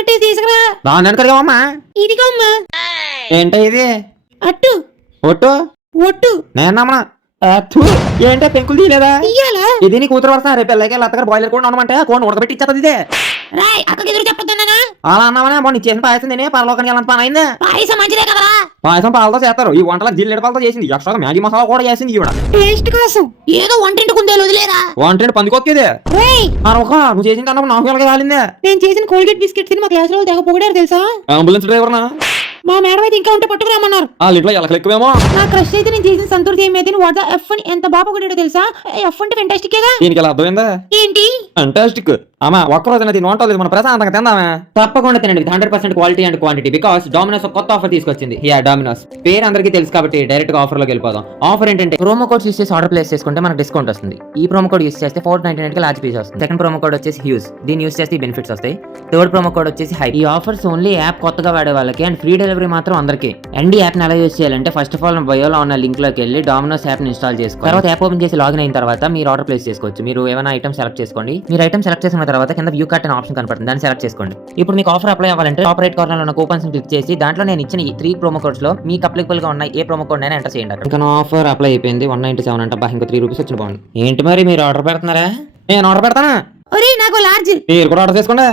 Omelette తీసుకురా. దాని కడిగావమ్మా. ఇదిగో అమ్మా. ఏంటో ఇది అట్టు ఒట్టు ఒట్టు. నేనమ్మా. ఏంటో పెంకులు తీయలేదా? ఇయ్యాలా? ఇది నీ కూతురు వస్తా రేపు పిల్లకి అత్తగారు బాయిలర్ కూడా ఉండమంటే కోన్ ఉడకబెట్టి ఇచ్చేది ఇదే. రాయ్ అక్కకి ఎదురు చెప్పొద్దన్నా. అలా అన్నామనే మొన్న చేసిన పాయసం తినే పరలోకానికి వెళ్ళంత పని అయింది. పాయసం మంచిదే కదరా. పాయసం పాలతో చేస్తారు. ఈ వంటలకు జిల్లేడు పాలతో చేసింది. ఎక్స్ట్రా మ్యాగీ మసాలా కూడా చేసింది ఈవిడ. టేస్ట్ కోసం ఏదో వంటింటి కుందేలు వదిలేరా. వంట పందికొక్కేది. రేయ్ నువ్వు చేసిన కన్నా నాకు ఎలాగ కాలిందే. నేను చేసిన కోల్గేట్ బిస్కెట్స్ మా క్లాస్ లో తెగ పొగిడారు తెలుసా. అంబులెన్స్ డ్రైవర్ నా మా మేడం అయితే ఇంకా ఉంటే పట్టుకురామన్నారు. ఆ లిట్లో ఎలకలు ఎక్కువేమో. నా క్రష్ అయితే నేను చేసిన సంతూర్ చేయమైతే వాట్ ద ఎఫ్ అని ఎంత బాగా పొగిడాడో తెలుసా. ఎఫ్ అంటే ఫెంటాస్టిక్ గా. దీనికి ఎలా అర్థమైందా? ఏంటి ఫెంటాస్టిక్. అమ్మా ఒక్కరోజు తినది నోటలేదు మన ప్రశాంతంగా తిందామే. తప్పకుండా తినండి 100% quality and quantity. Because dominoes ఒక కొత్త ఆఫర్ తీసుకొచ్చింది. డామినోస్ పేరు అందరికీ తెలుసు కాబట్టి డైరెక్ట్ గా ఆఫర్ లోకి వెళ్ళిపోదాం. ఆఫర్ ఏంటంటే ప్రోమో కోడ్ యూస్ చేసి ఆర్డర్ ప్లేస్ చేసుకుంటే మనకు డిస్కౌంట్ వస్తుంది. ఈ ప్రోమో కోడ్ యూస్ చేస్తే 499 కి లార్జ్ పీస్ వస్తుంది. సెకండ్ ప్రోమో కోడ్ వచ్చేసి హ్యూజ్. దీన్ని యూస్ చేస్తే బెనిఫిట్స్ వస్తాయి. థర్డ్ ప్రోమో కోడ్ వచ్చేసి హై. ఈ ఆఫర్స్ ఓన్లీ యాప్ కొత్తగా వాడే వాళ్ళకి అండ్ ఫ్రీ డెలివరీ మాత్రం అందరికీ. అండ్ యాప్ ని ఎలా యూస్ చేయాలంటే ఫస్ట్ ఆఫ్ ఆల్ బయోలో ఉన్న లింక్ లోకి వెళ్ళి డామినోస్ యాప్ ని ఇన్స్టాల్ చేసుకోవాలి. తర్వాత యాప్ ఓపెన్ చేసి లాగిన్ అయిన తర్వాత మీరు ఆర్డర్ ప్లేస్ చేసుకోవచ్చు. మీరు ఏమైనా ఐటమ్ సెలెక్ట్ చేసుకోండి. మీరు ఐటమ్ సెలెక్ట్ చేసిన తర్వాత కింద వ్యూ కార్ట్ అనే ఆప్షన్ కనపడుతుంది. దాన్ని సెలెక్ట్ చేసుకోండి. ఇప్పుడు మీకు ఆఫర్ అప్లై అవ్వాలంటే టాప్ రైట్ కార్నర్ లో ఉన్న కూపన్స్ ని క్లిక్ చేసి దాంట్లో నేను ఇచ్చిన ఈ 3 ప్రోమో కోడ్స్ లో మీకు అప్లికబుల్ గా ఉన్న ఏ ప్రోమో కోడ్ అయినా ఎంటర్ చేయండి. ఇంకా ఆఫర్ అప్లై అయిపోయింది. 197 అంటే ఇంకా 3 రూపీస్ వచ్చిన బాగుంది. ఏంటి మరి మీరు ఆర్డర్ పెడుతున్నారా? నేను ఆర్డర్ పెడతానా? ఒరే నాకు లార్జ్. మీరు కూడా ఆర్డర్ చేసుకోండి.